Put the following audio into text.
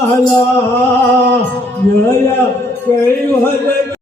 कयूं